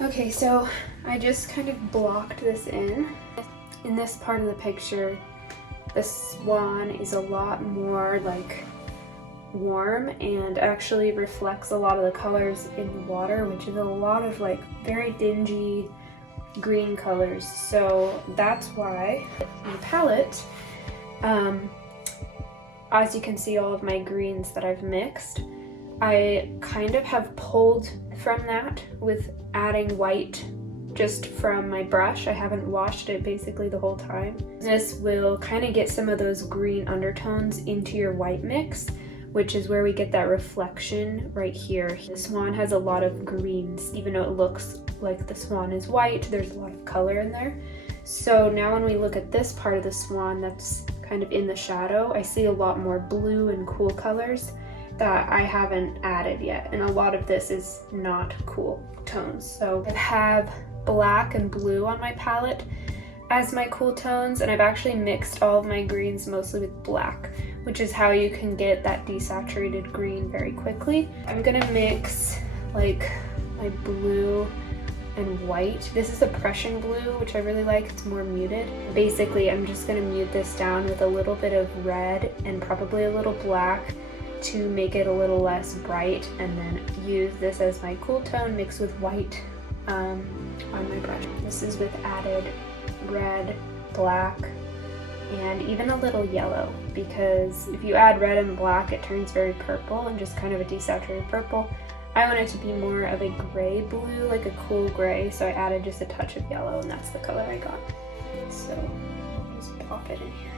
Okay, so I just kind of blocked this in. In this part of the picture, the swan is a lot more like warm and actually reflects a lot of the colors in the water, which is a lot of like very dingy green colors. So that's why my palette, as you can see all of my greens that I've mixed, I kind of have pulled from that with adding white just from my brush. I haven't washed it basically the whole time. This will kind of get some of those green undertones into your white mix, which is where we get that reflection right here. The swan has a lot of greens, even though it looks like the swan is white, there's a lot of color in there. So now when we look at this part of the swan that's kind of in the shadow, I see a lot more blue and cool colors that I haven't added yet, and a lot of this is not cool tones. So I have black and blue on my palette as my cool tones, and I've actually mixed all of my greens mostly with black, which is how you can get that desaturated green very quickly. I'm gonna mix like my blue and white. This is a Prussian blue, which I really like. It's more muted. Basically, I'm just gonna mute this down with a little bit of red and probably a little black to make it a little less bright, and then use this as my cool tone mixed with white on my brush. This is with added red, black, and even a little yellow, because if you add red and black it turns very purple and just kind of a desaturated purple. I want it to be more of a gray blue, like a cool gray, so I added just a touch of yellow, and that's the color I got. So I'll just pop it in here.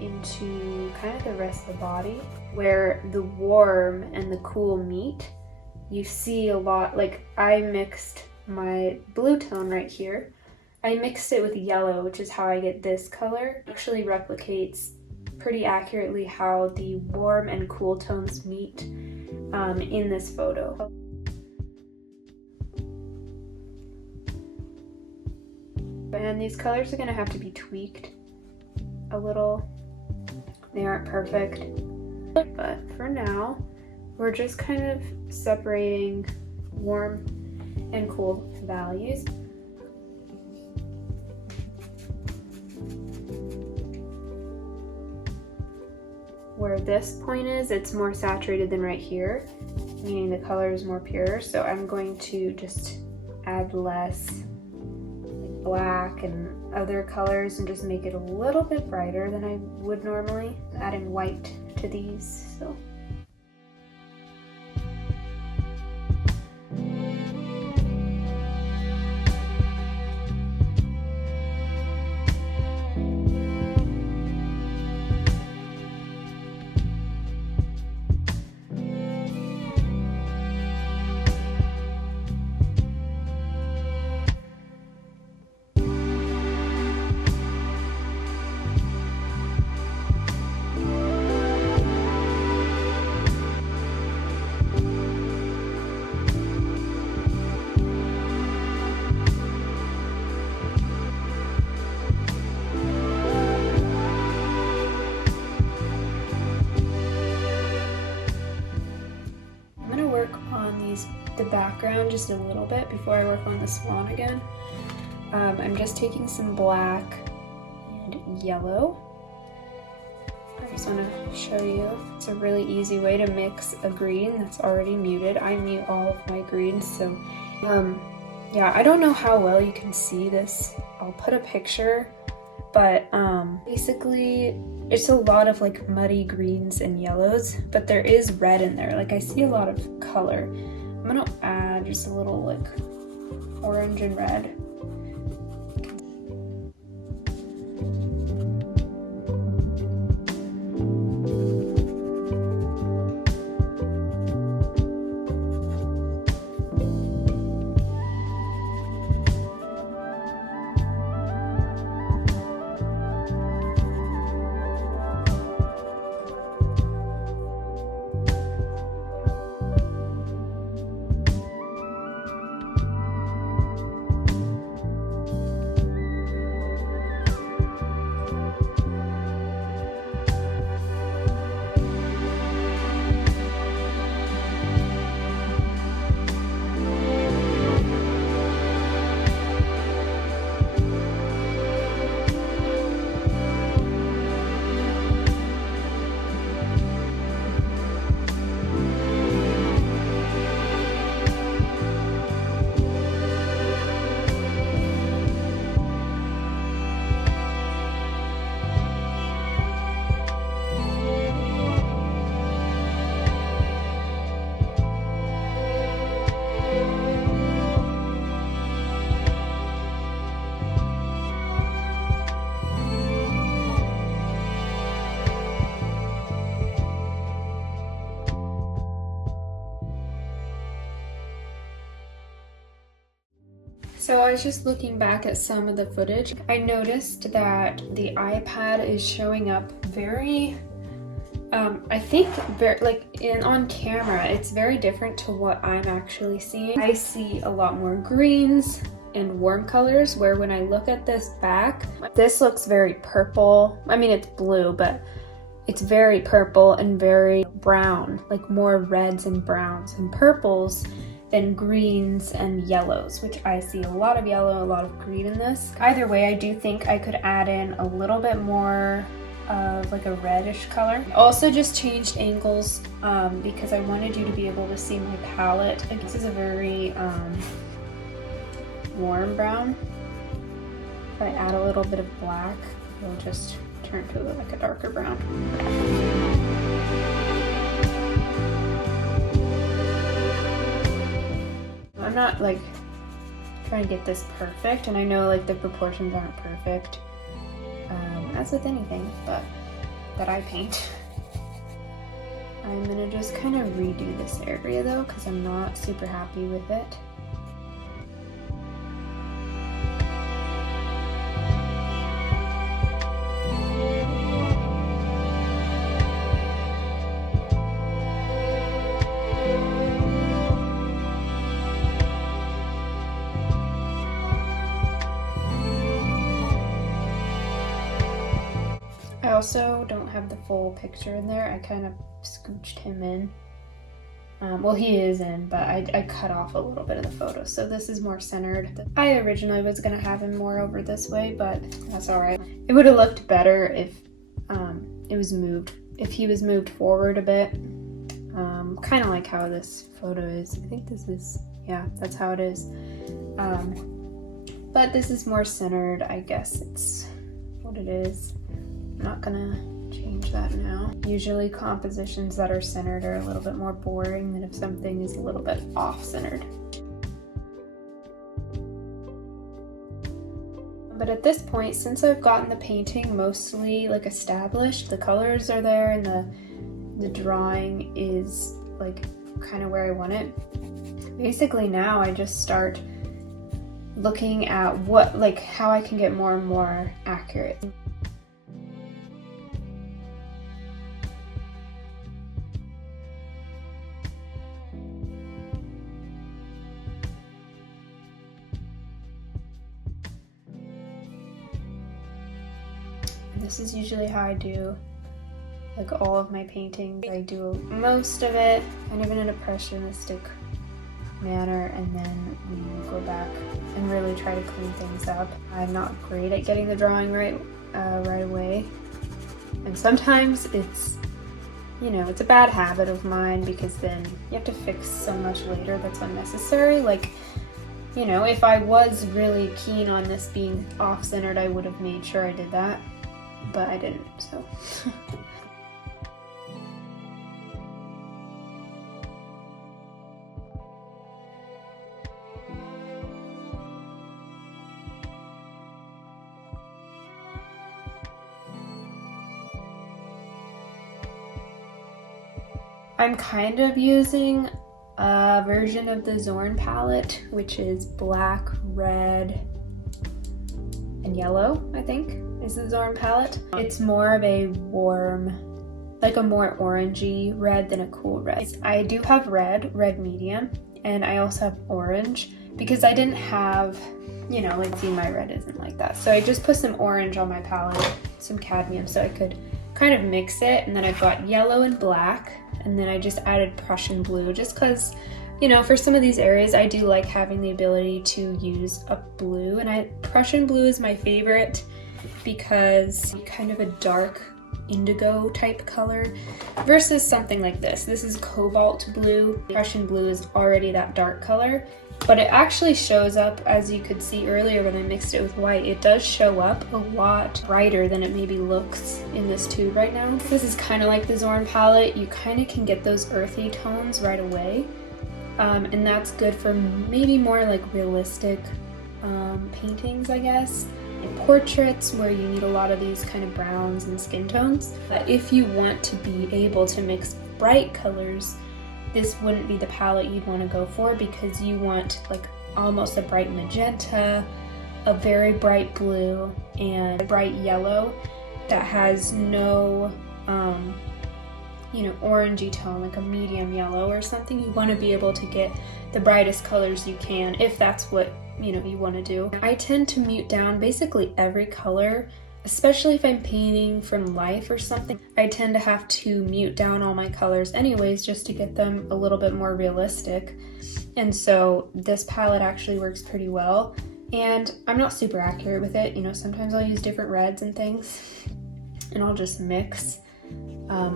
Into kind of the rest of the body where the warm and the cool meet. You see a lot, like I mixed my blue tone right here. I mixed it with yellow, which is how I get this color. It actually replicates pretty accurately how the warm and cool tones meet in this photo. And these colors are going to have to be tweaked a little. They aren't perfect, but for now we're just kind of separating warm and cool values. Where this point is, it's more saturated than right here, meaning the color is more pure, so I'm going to just add less black and other colors and just make it a little bit brighter than I would normally, adding white to these. So the background just a little bit before I work on the swan again. I'm just taking some black and yellow. I just want to show you, it's a really easy way to mix a green that's already muted. I mute all of my greens, so yeah, I don't know how well you can see this. I'll put a picture, but basically it's a lot of like muddy greens and yellows, but there is red in there. Like I see a lot of color. I'm gonna add just a little like orange and red. So I was just looking back at some of the footage. I noticed that the iPad is showing up very, I think very, like on camera, it's very different to what I'm actually seeing. I see a lot more greens and warm colors, where when I look at this back, this looks very purple. I mean, it's blue, but it's very purple and very brown, like more reds and browns and purples than greens and yellows, which I see a lot of yellow, a lot of green in this. Either way, I do think I could add in a little bit more of like a reddish color. I also just changed angles because I wanted you to be able to see my palette. Like, this is a very warm brown. If I add a little bit of black, it'll just turn to like a darker brown. I'm not like trying to get this perfect, and I know like the proportions aren't perfect, as with anything but that I paint. I'm gonna just kind of redo this area though, because I'm not super happy with it. I also don't have the full picture in there. I kind of scooched him in. Well, he is in, but I cut off a little bit of the photo, so this is more centered. I originally was gonna have him more over this way, but that's all right. It would have looked better if it was moved, if he was moved forward a bit. Kind of like how this photo is. I think this is, yeah, that's how it is. But this is more centered. I guess it's what it is. I'm not gonna change that now. Usually compositions that are centered are a little bit more boring than if something is a little bit off-centered. But at this point, since I've gotten the painting mostly like established, the colors are there and the drawing is like kind of where I want it. Basically now I just start looking at what, like how I can get more and more accurate. This is usually how I do like all of my paintings. I do most of it kind of in an impressionistic manner, and then we go back and really try to clean things up. I'm not great at getting the drawing right away, and sometimes it's, you know, it's a bad habit of mine because then you have to fix so much later that's unnecessary. Like, you know, if I was really keen on this being off-centered, I would have made sure I did that. But I didn't, so. I'm kind of using a version of the Zorn palette, which is black, red, and yellow, I think, is the Zorn palette. It's more of a warm, like a more orangey red than a cool red. I do have red medium, and I also have orange because I didn't have, you know, like, see, my red isn't like that. So I just put some orange on my palette, some cadmium, so I could kind of mix it. And then I've got yellow and black, and then I just added Prussian blue just because, you know, for some of these areas I do like having the ability to use a blue, and Prussian blue is my favorite because kind of a dark indigo type color versus something like this. This is cobalt blue. Prussian blue is already that dark color, but it actually shows up, as you could see earlier when I mixed it with white, it does show up a lot brighter than it maybe looks in this tube right now. This is kind of like the Zorn palette. You kind of can get those earthy tones right away. And that's good for maybe more like realistic paintings, I guess. In portraits where you need a lot of these kind of browns and skin tones. But if you want to be able to mix bright colors, this wouldn't be the palette you'd want to go for because you want like almost a bright magenta, a very bright blue, and a bright yellow that has no orangey tone, like a medium yellow or something. You want to be able to get the brightest colors you can if that's what you want to do. I tend to mute down basically every color, especially if I'm painting from life or something. I tend to have to mute down all my colors anyways, just to get them a little bit more realistic. And so this palette actually works pretty well, and I'm not super accurate with it. Sometimes I'll use different reds and things, and I'll just mix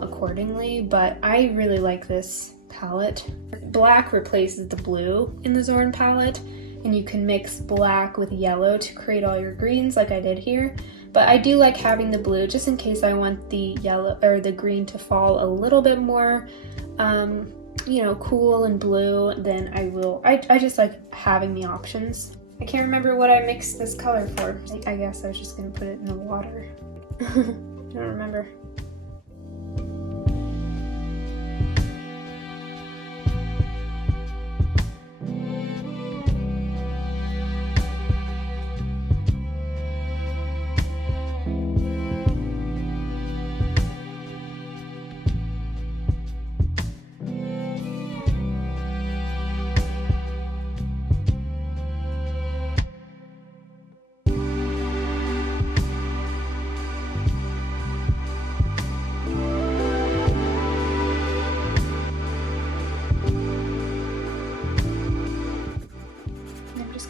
accordingly, but I really like this palette. Black replaces the blue in the Zorn palette, and you can mix black with yellow to create all your greens like I did here. But I do like having the blue just in case I want the yellow or the green to fall a little bit more cool and blue, then I will. I just like having the options. I can't remember what I mixed this color for. I guess I was just gonna put it in the water. I don't remember.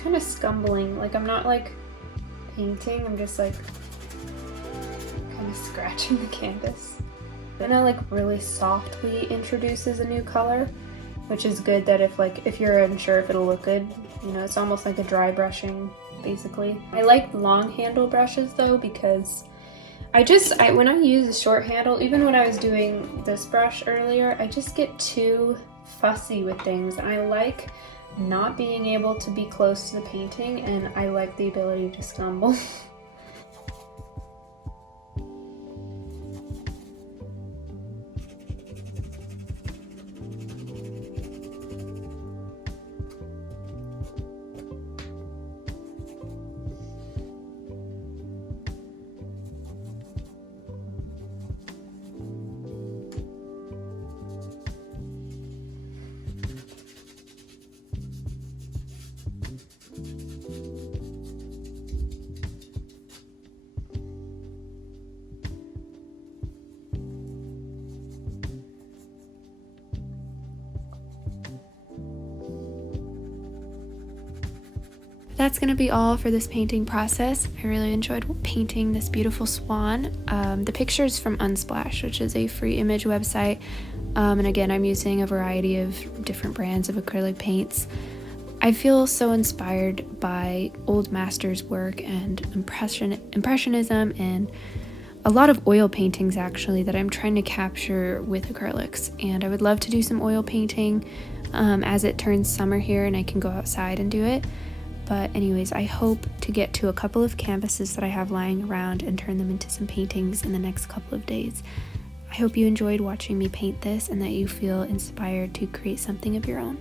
Kind of scumbling, like I'm not like painting, I'm just like kind of scratching the canvas. And it like really softly introduces a new color, which is good that if you're unsure if it'll look good, it's almost like a dry brushing basically. I like long handle brushes though, because when I use a short handle, even when I was doing this brush earlier, I just get too fussy with things, and I like not being able to be close to the painting, and I like the ability to scumble. That's going to be all for this painting process. I really enjoyed painting this beautiful swan. The picture is from Unsplash, which is a free image website. And again, I'm using a variety of different brands of acrylic paints. I feel so inspired by old masters' work and impressionism and a lot of oil paintings actually that I'm trying to capture with acrylics. And I would love to do some oil painting as it turns summer here and I can go outside and do it. But anyways, I hope to get to a couple of canvases that I have lying around and turn them into some paintings in the next couple of days. I hope you enjoyed watching me paint this and that you feel inspired to create something of your own.